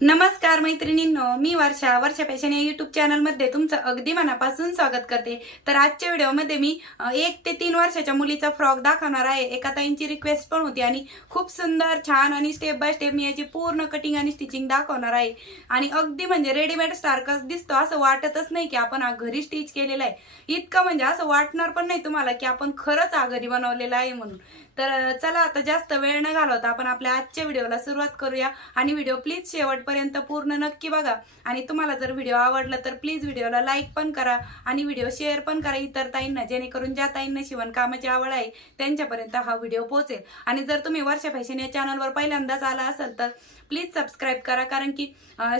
नमस्कार मैत्रिणींनो मी वर्षा. वर्षा पॅशन या युट्यूब चॅनलमध्ये तुमचं अगदी मनापासून स्वागत करते. तर आजच्या व्हिडिओमध्ये मी एक ते तीन वर्षाच्या मुलीचा फ्रॉक दाखवणार आहे. एका ताईंची रिक्वेस्ट पण होती आणि खूप सुंदर छान आणि स्टेप बाय स्टेप मी याची पूर्ण कटिंग आणि स्टिचिंग दाखवणार आहे. आणि अगदी म्हणजे रेडीमेड सारखंच दिसतो असं वाटतच नाही की आपण हा घरी स्टिच केलेला आहे. इतकं म्हणजे असं वाटणार पण नाही तुम्हाला की आपण खरंच हा घरी बनवलेला आहे म्हणून. तर चला आता जास्त वेळ न घालवता आपण आपल्या आजच्या व्हिडिओला सुरुवात करूया. आणि व्हिडिओ प्लीज शेवटपर्यंत पूर्ण नक्की बघा. आणि तुम्हाला जर व्हिडिओ आवडला तर प्लीज व्हिडिओला लाईक पण करा आणि व्हिडिओ शेअर पण करा इतर ताईंना जेणेकरून ज्या ताईंना शिवणकामाची आवड आहे त्यांच्यापर्यंत हा व्हिडिओ पोहोचेल. आणि जर तुम्ही वर्षा फॅशन या चॅनलवर पहिल्यांदाच आला असाल तर प्लीज सबस्क्राईब करा कारण की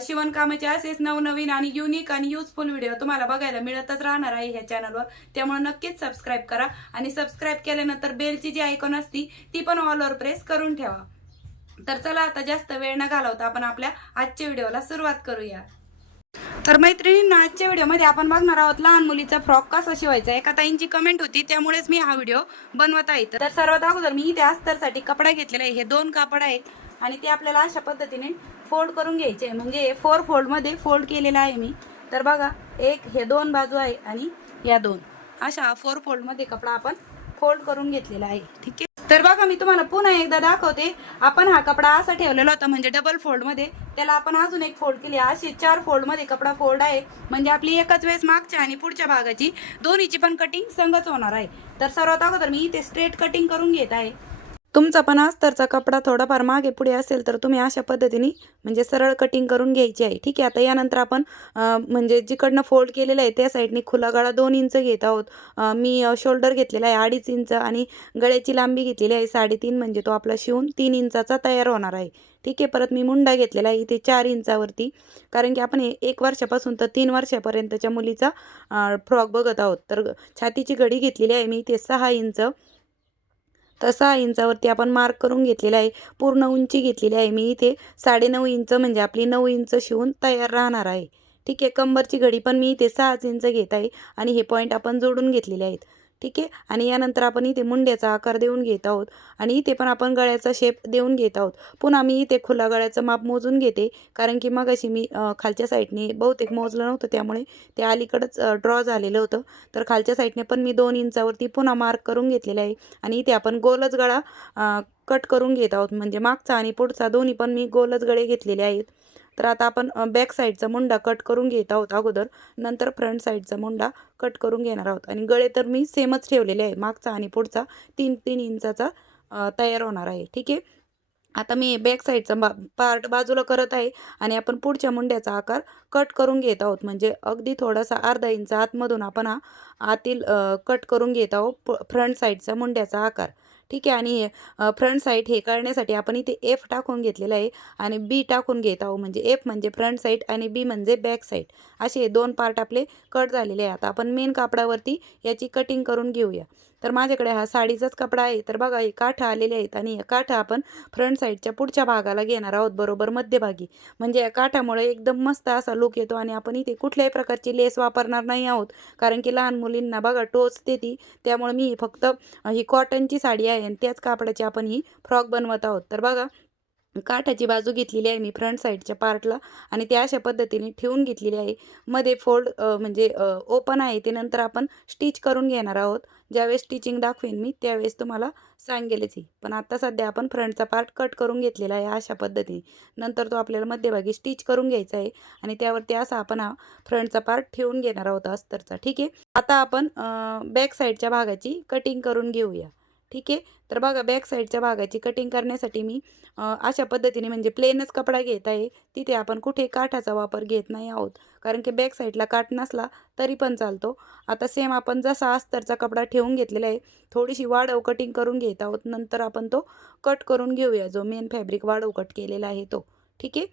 शिवणकामाचे असेच नवनवीन आणि युनिक आणि युजफुल व्हिडिओ तुम्हाला बघायला मिळतच राहणार आहे ह्या चॅनलवर त्यामुळे नक्कीच सबस्क्राईब करा आणि सबस्क्राईब केल्यानंतर बेलची जी आयकॉन असती ती पण ऑलवर प्रेस करून ठेवा. तर चला आता जास्त वेळ न घालवता आपण आपल्या आजच्या व्हिडिओला सुरुवात करूया. तर मैत्रिणींना आजच्या व्हिडिओमध्ये आपण बघणार आहोत लहान मुलीचा फ्रॉक कसा शिवायचा? एका ताईंची कमेंट होती त्यामुळेच मी हा व्हिडिओ बनवत आहे. तर सर्वात अगोदर मी इथे अस्तरसाठी कपडा घेतलेला आहे. हे दोन कापड आहेत. आणि ते आपल्याला अशा पद्धतीने फोल्ड करून घ्यायचे. आहे. म्हणजे फोर फोल्डमध्ये फोल्ड केलेला आहे मी. तर बघा एक हे दोन बाजू आहे आणि या दोन. अशा फोर फोल्डमध्ये कपडा आपण फोल्ड करून घेतलेला आहे. ठीक आहे? तर बघा मी तुम्हाला पुन्हा एकदा दाखवते. आपण हा कपडा असा ठेवलेला होता म्हणजे डबल फोल्डमध्ये त्याला आपण अजून एक फोल्ड केली. अशी चार फोल्डमध्ये कपडा फोल्ड आहे. म्हणजे आपली एकाच वेळेस मागच्या आणि पुढच्या भागाची. दोन्हीची पण कटिंग संगच होणार आहे. तर सर्वात अगोदर मी इथे स्ट्रेट कटिंग करून घेत आहे. तुमचा पण अस्तरचा कपडा थोडाफार मागे पुढे असेल तर तुम्ही अशा पद्धतीने म्हणजे सरळ कटिंग करून घ्यायची आहे. ठीक आहे आता यानंतर आपण म्हणजे जिकडनं फोल्ड केलेलं आहे त्या साईडने खुला गळा दोन इंच घेत आहोत. मी शोल्डर घेतलेला आहे अडीच इंच आणि गळ्याची लांबी घेतलेली आहे साडेतीन म्हणजे तो आपला शिवून तीन इंचाचा तयार होणार आहे. ठीक आहे परत मी मुंडा घेतलेला आहे इथे चार इंचावरती कारण की आपण एक वर्षापासून तर तीन वर्षापर्यंतच्या मुलीचा फ्रॉक बघत आहोत. तर छातीची घडी घेतलेली आहे मी इथे सहा इंच तर सहा इंचावरती आपण मार्क करून घेतलेला आहे. पूर्ण उंची घेतलेली आहे. मी इथे साडेनऊ इंच म्हणजे आपली नऊ इंच शिवून तयार राहणार आहे. ठीक आहे. कंबरची घडी पण मी इथे सहाच इंच घेत आहे. आणि हे पॉईंट आपण जोडून घेतलेले आहेत. ठीक आहे? आणि यानंतर आपण इथे मुंड्याचा आकार देऊन घेत आहोत आणि इथे पण आपण गळ्याचा शेप देऊन घेत आहोत. पुन्हा मी इथे खुला गळ्याचं माप मोजून घेते कारण की मग अशी मी खालच्या साईडने बहुतेक मोजलं नव्हतं त्यामुळे ते अलीकडंच ड्रॉ झालेलं होतं. तर खालच्या साईडने पण मी दोन इंचावरती पुन्हा मार्क करून घेतलेलं आहे आणि इथे आपण गोलच गळा कट करून घेत आहोत. म्हणजे मागचा आणि पुढचा दोन्ही पण मी गोलच गळे घेतलेले आहेत. तर आता आपण बॅक साईडचा मुंडा कट करून घेत आहोत अगोदर. नंतर फ्रंट साईडचा मुंडा कट करून घेणार आहोत. आणि गळे तर मी सेमच ठेवलेले आहे मागचा आणि पुढचा तीन तीन इंचाचा तयार होणार आहे. ठीक आहे? आता मी बॅक साईडचा बा पार्ट बाजूला करत आहे आणि आपण पुढच्या मुंड्याचा आकार कट करून घेत आहोत. म्हणजे अगदी थोडासा अर्धा इंच आतमधून आपण हा आतील कट करून घेत आहोत. फ्रंट साईडचा मुंड्याचा आकार. ठीक आहे. आणि फ्रंट साईड हे करण्यासाठी आपण इथे एफ टाकून घेतलेलं आहे आणि बी टाकून घेत आहोत. म्हणजे एफ म्हणजे फ्रंट साईड आणि बी म्हणजे बॅक साईड असे दोन पार्ट आपले कट झालेले आहे. आता आपण मेन कापडावरती याची कटिंग करून घेऊया. तर माझ्याकडे हा साडीचाच कपडा आहे. तर बघा हे काठं आलेले आहेत आणि या काठं आपण फ्रंट साईडच्या पुढच्या भागाला घेणार आहोत बरोबर मध्यभागी. म्हणजे या काठामुळे एकदम मस्त असा लुक येतो आणि आपण इथे कुठल्याही प्रकारची लेस वापरणार नाही आहोत. कारण की लहान मुलींना बघा टोचते ती त्यामुळे मी फक्त ही कॉटनची साडी आहे आणि त्याच कापडाची आपण ही फ्रॉक बनवत आहोत. तर बघा काठाची बाजू घेतलेली आहे मी फ्रंट साईडच्या पार्टला आणि ते अशा पद्धतीने ठेवून घेतलेली आहे. मध्ये फोल्ड म्हणजे ओपन आहे ते नंतर आपण स्टिच करून घेणार आहोत. ज्यावेळेस स्टिचिंग दाखवेन मी त्यावेळेस तुम्हाला सांगेलच ही. पण आता सध्या आपण फ्रंटचा पार्ट कट करून घेतलेला आहे अशा पद्धतीने. नंतर तो आपल्याला मध्यभागी स्टिच करून घ्यायचा आहे आणि त्यावरती असा आपण हा फ्रंटचा पार्ट ठेवून घेणार आहोत अस्तरचा. ठीक आहे? आता आपण बॅक साईडच्या भागाची कटिंग करून घेऊया. ठीक आहे? तर बघा बॅक साईडच्या भागाची कटिंग करण्यासाठी मी अशा पद्धतीने म्हणजे प्लेनच कपडा घेत आहे. तिथे आपण कुठे काठाचा वापर घेत नाही आहोत. कारण की बॅक साईडला काठ नसला तरी पण चालतो. आता सेम आपण जसा अस्तरचा कपडा ठेवून घेतलेला आहे थोडीशी वाढव कटिंग करून घेत आहोत. नंतर आपण तो कट करून घेऊया. जो मेन फॅब्रिक वाढव कट केलेला आहे तो. ठीक आहे?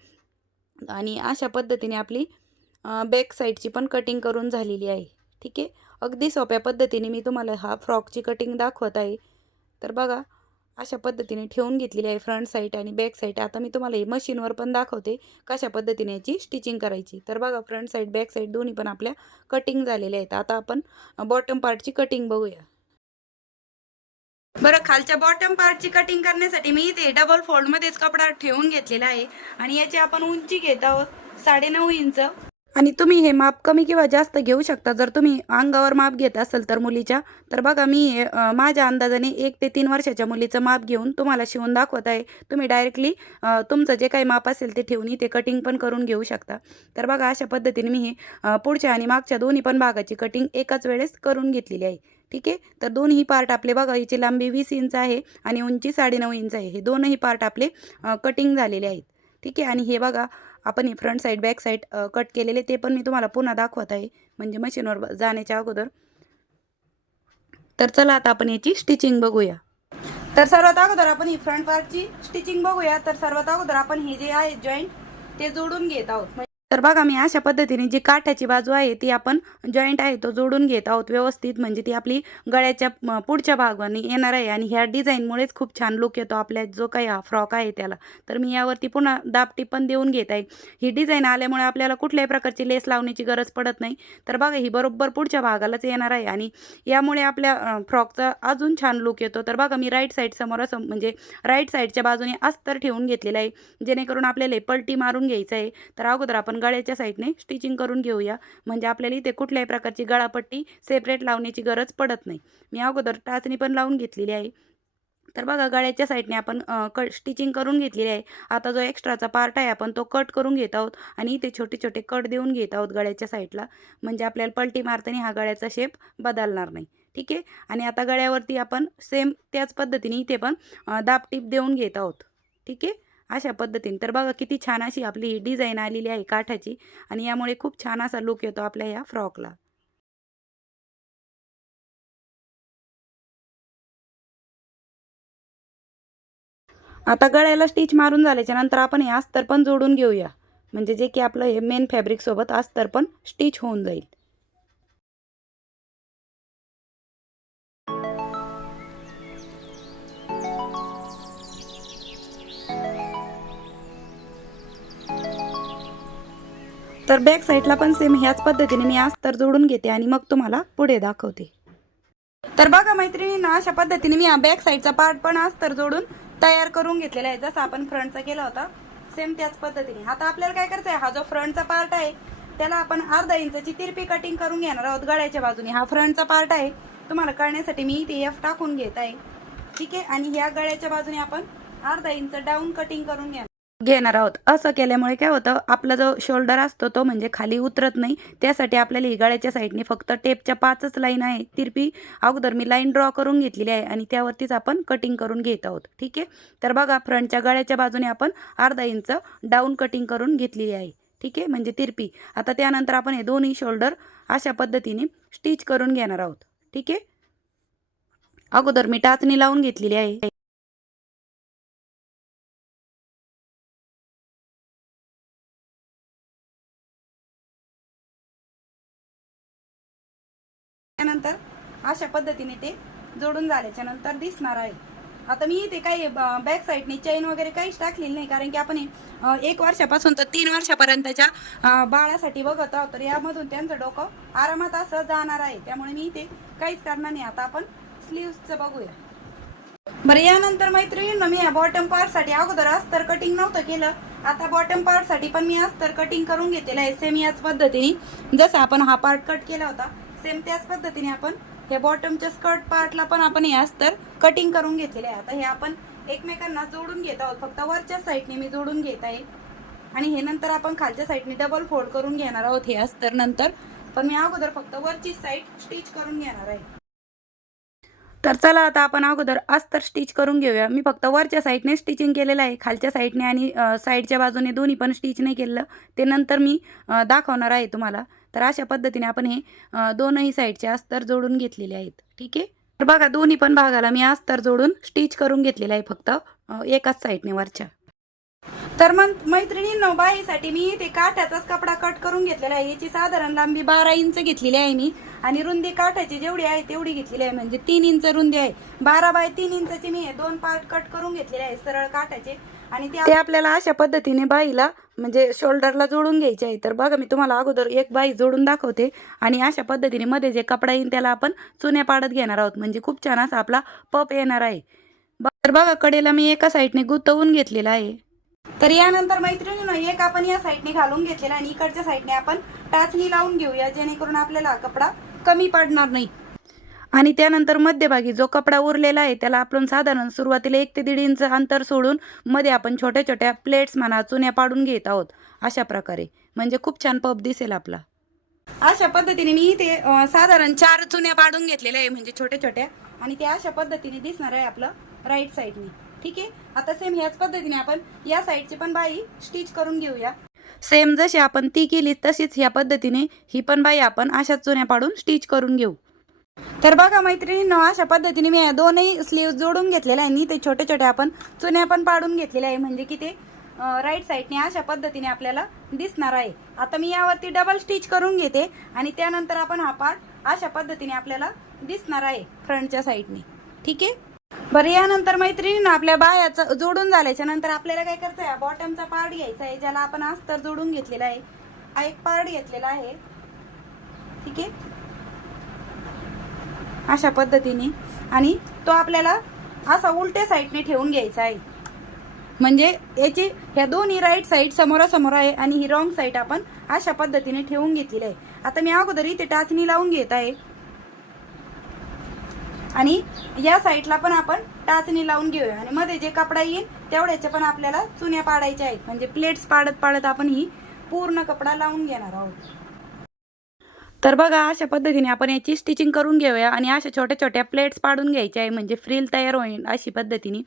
आणि अशा पद्धतीने आपली बॅक साईडची पण कटिंग करून झालेली आहे. ठीक आहे? अगदी सोप्या पद्धतीने मी तुम्हाला हा फ्रॉकची कटिंग दाखवत आहे. तर बघा अशा पद्धतीने ठेवून घेतलेली आहे फ्रंट साईड आणि बॅक साईड आता मी तुम्हाला हे मशीनवर पण दाखवते कशा पद्धतीने याची स्टिचिंग करायची. तर बघा फ्रंट साईड बॅक साईड दोन्ही पण आपल्या कटिंग झालेल्या आहेत. आता आपण बॉटम पार्टची कटिंग बघूया. बरं खालच्या बॉटम पार्टची कटिंग करण्यासाठी मी इथे डबल फोल्डमध्येच कपडा ठेवून घेतलेला आहे. आणि याची आपण उंची घेत आहोत साडेनऊ इंच. आणि तुम्ही हे माप कमी किंवा जास्त घेऊ शकता. जर तुम्ही अंगावर माप घेत असाल तर मुलीच्या तर बघा मी माझ्या अंदाजाने एक ते तीन वर्षाच्या मुलीचं माप घेऊन तुम्हाला शिवून दाखवत आहे. तुम्ही डायरेक्टली तुमचं जे काही माप असेल ते ठेवून इथे कटिंग पण करून घेऊ शकता. तर बघा अशा पद्धतीने मी हे पुढच्या आणि मागच्या दोन्ही पण भागाची कटिंग एकाच वेळेस करून घेतलेली आहे. ठीक आहे? तर दोन्ही पार्ट आपले बघा हिची लांबी वीस इंच आहे आणि उंची साडेनऊ इंच आहे. हे दोनही पार्ट आपले कटिंग झालेले आहेत. ठीक आहे? आणि हे बघा आपण हे front side back side cut केलेले ते पण मी तुम्हाला पुन्हा दाखवत आहे. म्हणजे मशीनवर जाण्याच्या अगोदर. तर चला आता आपण याची स्टिचिंग बघूया. तर सर्वात अगोदर आपण ही फ्रंट पार्टची स्टिचिंग बघूया. तर सर्वात अगोदर आपण हे जे आहे जॉईंट ते जोडून घेत आहोत. तर बघा मी अशा पद्धतीने जी काठाची बाजू आहे ती आपण जॉईंट आहे तो जोडून घेत आहोत व्यवस्थित. म्हणजे ती आपली गळ्याच्या पुढच्या भागाने येणार आहे आणि ह्या डिझाईनमुळेच खूप छान लुक येतो आपल्या जो काही हा फ्रॉक आहे त्याला. तर मी यावरती पुन्हा दापटी पण देऊन घेत आहे. ही डिझाईन आल्यामुळे आपल्याला कुठल्याही प्रकारची लेस लावण्याची गरज पडत नाही. तर बघा ही बरोबर पुढच्या भागालाच येणार आहे आणि यामुळे आपल्या फ्रॉकचा अजून छान लुक येतो. तर बघा मी राईट साईड समोर असं म्हणजे राईट साईडच्या बाजूने अस्तर ठेवून घेतलेलं आहे. जेणेकरून आपल्याला पलटी मारून घ्यायचं आहे. तर अगोदर आपण गळ्याच्या साईडने स्टिचिंग करून घेऊया. म्हणजे आपल्याला इथे कुठल्याही प्रकारची गळापट्टी सेपरेट लावण्याची गरज पडत नाही. मी अगोदर टाचणी पण लावून घेतलेली आहे. तर बघा गळ्याच्या साईडने आपण क स्टिचिंग करून घेतलेली आहे. आता जो एक्स्ट्राचा पार्ट आहे आपण तो कट करून घेत आहोत आणि इथे छोटे छोटे कट देऊन घेत आहोत गळ्याच्या साईडला. म्हणजे आपल्याला पलटी मारताना हा गळ्याचा शेप बदलणार नाही. ठीक आहे? आणि आता गळ्यावरती आपण सेम त्याच पद्धतीने इथे पण दाबटीप देऊन घेत आहोत. ठीक आहे? अशा पद्धतीने. तर बघा किती छान अशी आपली ही डिझाईन आलेली आहे काठाची आणि यामुळे खूप छान असा लुक येतो आपल्या या फ्रॉकला आता गळ्याला स्टिच मारून झाल्याच्यानंतर आपण हे अस्तर पण जोडून घेऊया. म्हणजे जे की आपलं हे मेन फॅब्रिकसोबत अस्तर पण स्टिच होऊन जाईल. तर बॅक साईडला पण सेम ह्याच पद्धतीने मी अस्तर जोडून घेते आणि मग तुम्हाला पुढे दाखवते. तर बघा मैत्रिणींना अशा पद्धतीने मी बॅक साईडचा पार्ट पण अस्तर जोडून तयार करून घेतलेला आहे. जसा आपण फ्रंटचा केला होता सेम त्याच पद्धतीने. आता आपल्याला काय करायचं आहे हा जो फ्रंटचा पार्ट आहे त्याला आपण अर्धा इंचची तिरपी कटिंग करून घेणार आहोत गळ्याच्या बाजूने. हा फ्रंटचा पार्ट आहे तुम्हाला कळण्यासाठी मी इथे एफ टाकून घेत आहे. ठीक आहे? आणि ह्या गळ्याच्या बाजूने आपण अर्धा इंच डाऊन कटिंग करून घेणार. घेणार आहोत. असं केल्यामुळे काय होतं आपला जो शोल्डर असतो तो म्हणजे खाली उतरत नाही. त्यासाठी आपल्याला ही साईडने फक्त टेपच्या पाचच लाईन आहे तिरपी अगोदर मी लाईन ड्रॉ करून घेतलेली आहे आणि त्यावरतीच आपण कटिंग करून घेत आहोत. ठीक आहे? तर बघा फ्रंटच्या गळ्याच्या बाजूने आपण अर्धा इंच डाऊन कटिंग करून घेतलेली आहे. ठीक आहे? म्हणजे तिरपी. आता त्यानंतर आपण हे दोन्ही शोल्डर अशा पद्धतीने स्टिच करून घेणार आहोत. ठीक आहे? अगोदर मी टाचणी लावून घेतलेली आहे. अशा पद्धतीने ते जोडून झाल्याच्यानंतर दिसणार आहे. आता मी इथे काही बॅक साईडने चेन वगैरे काहीच टाकलेली नाही कारण की आपण एक वर्षापासून तर तीन वर्षापर्यंतच्या बाळासाठी बघत आहोत. तर यामधून त्यांचं डोकं आरामात असं जाणार आहे. त्यामुळे मी इथे काहीच करणार नाही. आता आपण स्लीव्सचं बघूया. बरं यानंतर मैत्रिणींना मी या बॉटम पार्टसाठी अगोदर अस्तर कटिंग नव्हतं केलं. आता बॉटम पार्टसाठी पण मी अस्तर कटिंग करून घेतलेलं आहे. सेम याच पद्धतीने. जसं आपण हा पार्ट कट केला होता सेम त्याच पद्धतीने आपण हे बॉटमच्या स्कर्ट पार्टला पण आपण हे अस्तर कटिंग करून घेतलेले आहे. आता हे आपण एकमेकांना जोडून घेत आहोत. फक्त वरच्या साईडने मी जोडून घेत आहे. आणि हे नंतर आपण खालच्या साईडने डबल फोल्ड करून घेणार आहोत. हे अस्तर नंतर. पण मी अगोदर फक्त वरची साईड स्टिच करून घेणार आहे. तर चला आता आपण अगोदर अस्तर स्टिच करून घेऊया. मी फक्त वरच्या साईडने स्टिचिंग केलेलं आहे. खालच्या साईडने आणि साईडच्या बाजूने दोन्ही पण स्टिच नाही केलेलं. ते नंतर मी दाखवणार आहे तुम्हाला. तर अशा पद्धतीने आपण हे दोनही साईडचे अस्तर जोडून घेतलेले आहेत. ठीक आहे? तर बघा दोन्ही पण भागाला मी अस्तर जोडून स्टिच करून घेतलेलं आहे फक्त एकाच साईडने वरच्या. तर मग मैत्रिणींनो बाईसाठी मी ते काठाचाच कपडा कट करून घेतलेला आहे. याची साधारण लांबी बारा इंच घेतलेली आहे मी आणि रुंदी काठाची जेवढी आहे तेवढी घेतलेली आहे. म्हणजे तीन इंच रुंदी आहे. बारा बाय तीन इंचाची मी हे दोन पार्ट कट करून घेतलेले आहे. सरळ काठाचे. आणि ते आपल्याला अशा पद्धतीने बाईला म्हणजे शोल्डरला जोडून घ्यायचे आहे. तर बघा मी तुम्हाला अगोदर एक बाई जोडून दाखवते. आणि अशा पद्धतीने मध्ये जे कपडा येईल त्याला आपण चुन्या पाडत घेणार आहोत. म्हणजे खूप छान असा आपला पप येणार आहे. तर बघा कडेला मी एका साईडने गुंतवून घेतलेला आहे. तर यानंतर मैत्रिणी एक आपण या साईडने घालून घेतलेला आणि इकडच्या साईडने आपण टाचणी लावून घेऊया जेणेकरून आपल्याला कपडा कमी पडणार नाही. आणि त्यानंतर मध्यभागी जो कपडा उरलेला आहे त्याला आपण साधारण सुरुवातीला एक ते दीड इंच अंतर सोडून मध्ये आपण छोट्या छोट्या प्लेट्स म्हणा चुन्या पाडून घेत आहोत अशा प्रकारे. म्हणजे खूप छान पप दिसेल आपला. अशा पद्धतीने मी इथे साधारण चार चुन्या पाडून घेतलेल्या आहे म्हणजे छोट्या छोट्या. आणि ते अशा पद्धतीने दिसणार आहे आपलं राईट साईडने ठीक आहे? आता सेम ह्याच पद्धतीने आपण या साईडची पण बाई स्टिच करून घेऊया. सेम जशी आपण ती केली तशीच ह्या पद्धतीने ही पण बाई आपण अशाच चुन्या पाडून स्टिच करून घेऊ. तर बघा मैत्रिणींनो अशा पद्धतीने मी दोनही स्लीव जोडून घेतलेल्या आहे आणि ते छोटे छोटे आपण चुन्या पण पाडून घेतलेल्या आहे. म्हणजे की ते राईट साईडने अशा पद्धतीने आपल्याला दिसणार आहे. आता मी यावरती डबल स्टिच करून घेते आणि त्यानंतर आपण हा पार्ट अशा पद्धतीने आपल्याला दिसणार आहे फ्रंटच्या साईडने ठीक आहे? बरं यानंतर मैत्रिणीनं आपल्या बायाचं जोडून झाल्याच्यानंतर आपल्याला काय करायचं आहे बॉटमचा पार्ट घ्यायचा आहे ज्याला आपण अस्तर जोडून घेतलेला आहे. हा एक पार्ट घेतलेला आहे. ठीक आहे? अशा पद्धतीने. आणि तो आपल्याला असा उलट्या साईडने ठेवून घ्यायचा आहे. म्हणजे याची ह्या दोन्ही राईट साईड समोरासमोर आहे आणि ही रॉंग साईड आपण अशा पद्धतीने ठेवून घेतलेली आहे. आता मी अगोदर इथे टाचणी लावून घेत आहे. आणि या साईडला पण आपण टाचणी लावून घेऊया. आणि मध्ये जे कपडा येईल तेवढ्याच्या पण आपल्याला चुन्या पाडायच्या आहेत. म्हणजे प्लेट्स पाडत पाडत आपण ही पूर्ण कपडा लावून घेणार आहोत. तर बघा अशा पद्धतीने आपण याची स्टिचिंग करून घेऊया आणि अशा छोट्या छोट्या प्लेट्स पाडून घ्यायच्या आहे म्हणजे फ्रील तयार होईल अशी पद्धतीने.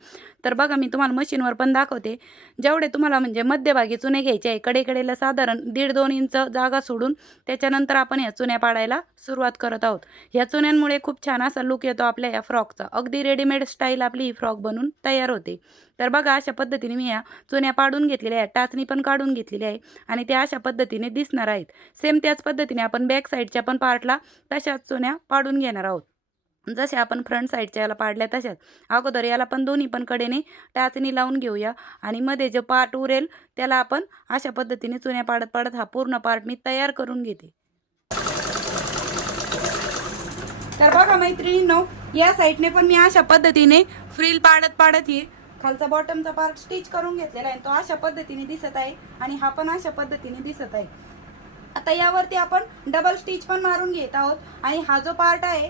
तर बघा मी तुम्हाला मशीनवर पण दाखवते. जेवढे तुम्हाला म्हणजे मध्यभागी चुने घ्यायचे आहे कडेकडेला साधारण दीड दोन इंच जागा सोडून त्याच्यानंतर आपण ह्या चुन्या पाडायला सुरुवात करत आहोत. ह्या चुन्यांमुळे खूप छान असा लुक येतो आपल्या या फ्रॉकचा अगदी रेडीमेड स्टाईल आपली ही फ्रॉक बनून तयार होते. तर बघा अशा पद्धतीने मी या चुन्या पाडून घेतलेल्या आहेत टाचणी पण काढून घेतलेली आहे आणि त्या अशा पद्धतीने दिसणार आहेत. सेम त्याच पद्धतीने आपण बॅक साईडच्या पण पार्टला तशाच चुन्या पाडून घेणार आहोत. जसे आपण फ्रंट साईडच्या याला पाडल्या तशाच. अगोदर याला पण दोन्ही पण कडेने टाचणी लावून घेऊया आणि मध्ये जो पार्ट उरेल त्याला आपण अशा पद्धतीने चुन्या पाडत पाडत हा पूर्ण पार्ट मी तयार करून घेते. तर बघा मैत्रिणींनो या साईडने पण मी अशा पद्धतीने फ्रील पाडत पाडत ही खालचा बॉटमचा पार्ट स्टिच करून घेतलेला आहे. तो अशा पद्धतीने दिसत आहे आणि हा पण अशा पद्धतीने दिसत आहे. आता यावरती आपण डबल स्टिच पण मारून घेत आहोत. आणि हा जो पार्ट आहे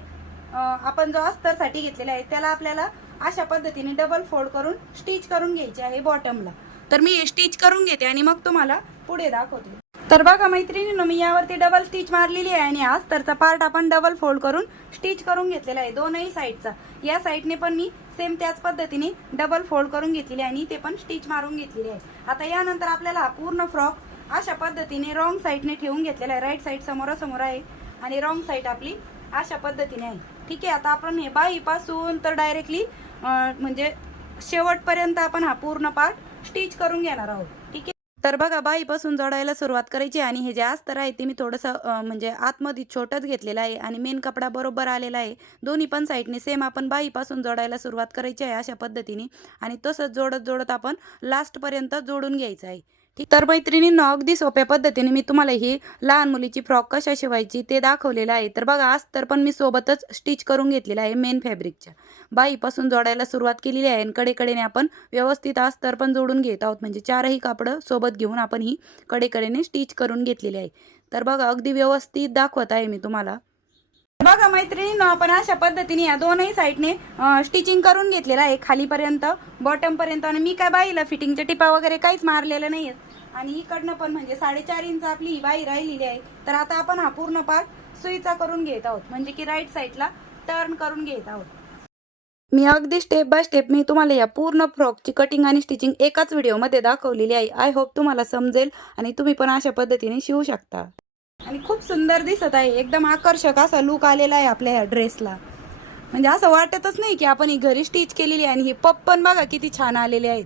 आपण जो अस्तरसाठी घेतलेला आहे त्याला आपल्याला अशा पद्धतीने डबल फोल्ड करून स्टिच करून घ्यायची आहे बॉटमला तर मी स्टिच करून घेते आणि मग तुम्हाला पुढे दाखवते. तर बघा मैत्रिणीनं मी यावरती डबल स्टिच मारलेली आहे आणि अस्तरचा पार्ट आपण डबल फोल्ड करून स्टिच करून घेतलेला आहे दोनही साईडचा या साईडने पण मी सेम त्याच पद्धतीने डबल फोल्ड करून घेतलेली आहे आणि ते पण स्टिच मारून घेतलेली आहे. आता यानंतर आपल्याला पूर्ण फ्रॉक अशा पद्धतीने रॉंग साईडने ठेवून घेतलेला आहे. राईट साईड समोरासमोर आहे आणि रॉंग साईड आपली अशा पद्धतीने आहे. ठीक आहे आता आपण हे बाईपासून तर डायरेक्टली म्हणजे शेवटपर्यंत आपण हा पूर्ण पार्ट स्टिच करून घेणार आहोत. ठीक आहे? तर बघा बाईपासून जोडायला सुरुवात करायची आणि हे जे अस्तर आहे ते मी थोडंसं म्हणजे आतमध्ये छोटंच घेतलेलं आहे आणि मेन कपडा बरोबर आलेला आहे. दोन्ही पण साईडने सेम आपण बाईपासून जोडायला सुरुवात करायची आहे अशा पद्धतीने आणि तसंच जोडत जोडत आपण लास्टपर्यंत जोडून घ्यायचं आहे. तर मैत्रिणींनो अगदी सोप्या पद्धतीने मी तुम्हाला ही लहान मुलीची फ्रॉक कशा शिवायची ते दाखवलेलं आहे. तर बघा आज तर पण मी सोबतच स्टिच करून घेतलेलं आहे मेन फॅब्रिकच्या. बाईपासून जोडायला सुरुवात केलेली आहे आणि कडेकडेने आपण व्यवस्थित अस्तर पण जोडून घेत आहोत. म्हणजे चारही कापडं सोबत घेऊन आपण ही कडेकडेने स्टिच करून घेतलेली आहे. तर बघा अगदी व्यवस्थित दाखवत आहे मी तुम्हाला. बघा मैत्रिणींनो आपण अशा पद्धतीने या दोनही साईडने स्टिचिंग करून घेतलेलं आहे. खालीपर्यंत बॉटम पर्यंत आणि मी काय बाईला फिटिंगच्या टिपा वगैरे काहीच मारलेलं नाही आहेत आणि इकडनं पण म्हणजे साडेचार इंच आपली ही बाई राहिलेली आहे. तर आता आपण हा पूर्ण पार्ट सुईचा करून घेत आहोत. म्हणजे की राईट साईडला टर्न करून घेत आहोत. मी अगदी स्टेप बाय स्टेप मी तुम्हाला या पूर्ण फ्रॉकची कटिंग आणि स्टिचिंग एकाच व्हिडिओमध्ये दाखवलेली आहे. आय होप तुम्हाला समजेल आणि तुम्ही पण अशा पद्धतीने शिवू शकता. आणि खूप सुंदर दिसत आहे. एकदम आकर्षक असा लुक आलेला आहे आपल्या ह्या ड्रेसला म्हणजे असं वाटतच नाही की आपण ही घरी स्टिच केलेली आहे आणि हे पप पण बघा किती छान आलेले आहेत.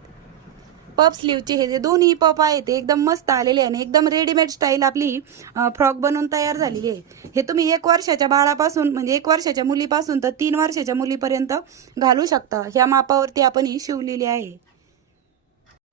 पप स्लीवचे हे जे दोन्ही पप आहेत ते एकदम मस्त आलेले आहे आणि एकदम रेडीमेड स्टाईल आपली फ्रॉक बनवून तयार झालेली आहे. हे तुम्ही एक वर्षाच्या बाळापासून म्हणजे एक वर्षाच्या मुलीपासून तर तीन वर्षाच्या मुलीपर्यंत घालू शकता. ह्या मापावरती आपण ही शिवलेली आहे.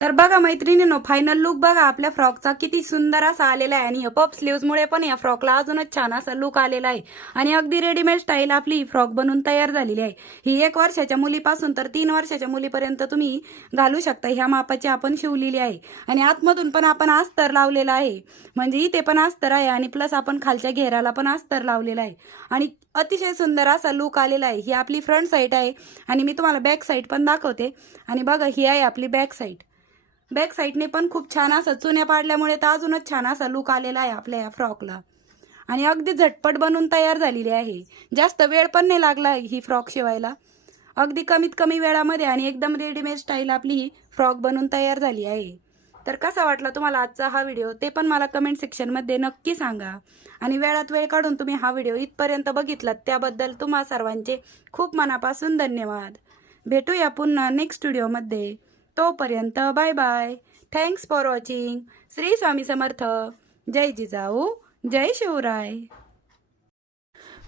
तर बघा मैत्रिणीनो फायनल लुक बघा. आपल्या फ्रॉकचा किती सुंदर असा आलेला आहे. आणि पप मुळे पण या फ्रॉकला अजूनच छान असा लुक आलेला आहे. आणि अगदी रेडीमेड स्टाईल आपली फ्रॉक बनून तयार झालेली आहे. ही एक वर्षाच्या मुलीपासून तर तीन वर्षाच्या मुलीपर्यंत तुम्ही घालू शकता. ह्या मापाची आपण शिवलेली आहे. आणि आतमधून पण आपण अस्तर लावलेला आहे. म्हणजे इथे पण अस्तर आहे आणि प्लस आपण खालच्या घेराला पण अस्तर लावलेला आहे. आणि अतिशय सुंदर असा लुक आलेला आहे. ही आपली फ्रंट साईड आहे. आणि मी तुम्हाला बॅक साईड पण दाखवते. आणि बघा ही आहे आपली बॅक साईड बॅक साईडने पण खूप छान असं चुन्या पाडल्यामुळे तर अजूनच छान असा लुक आलेला आहे आपल्या या फ्रॉकला. आणि अगदी झटपट बनून तयार झालेली आहे. जास्त वेळ पण नाही लागला ही फ्रॉक शिवायला. अगदी कमीत कमी वेळामध्ये आणि एकदम रेडीमेड स्टाईल आपली ही फ्रॉक बनून तयार झाली आहे. तर कसा वाटला तुम्हाला आजचा हा व्हिडिओ ते पण मला कमेंट सेक्शनमध्ये नक्की सांगा. आणि वेळात वेळ काढून तुम्ही हा व्हिडिओ इथपर्यंत बघितलात त्याबद्दल तुम्हा सर्वांचे खूप मनापासून धन्यवाद. भेटूया पुन्हा नेक्स्ट व्हिडिओमध्ये तोपर्यंत bye bye. Thanks for watching Shri Swami Samarth. जय जिजाऊ. जय शिवराय.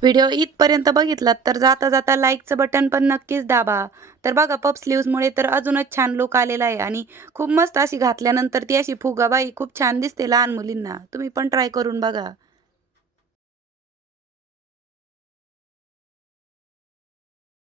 व्हिडिओ इथपर्यंत बघितलात तर जाता जाता लाईकचं बटन पण नक्कीच दाबा. तर बघा पप स्लीव्समुळे तर अजूनच छान लुक आलेला आहे आणि खूप मस्त अशी घातल्यानंतर ती अशी फुगाबाई खूप छान दिसते लहान मुलींना. तुम्ही पण ट्राय करून बघा.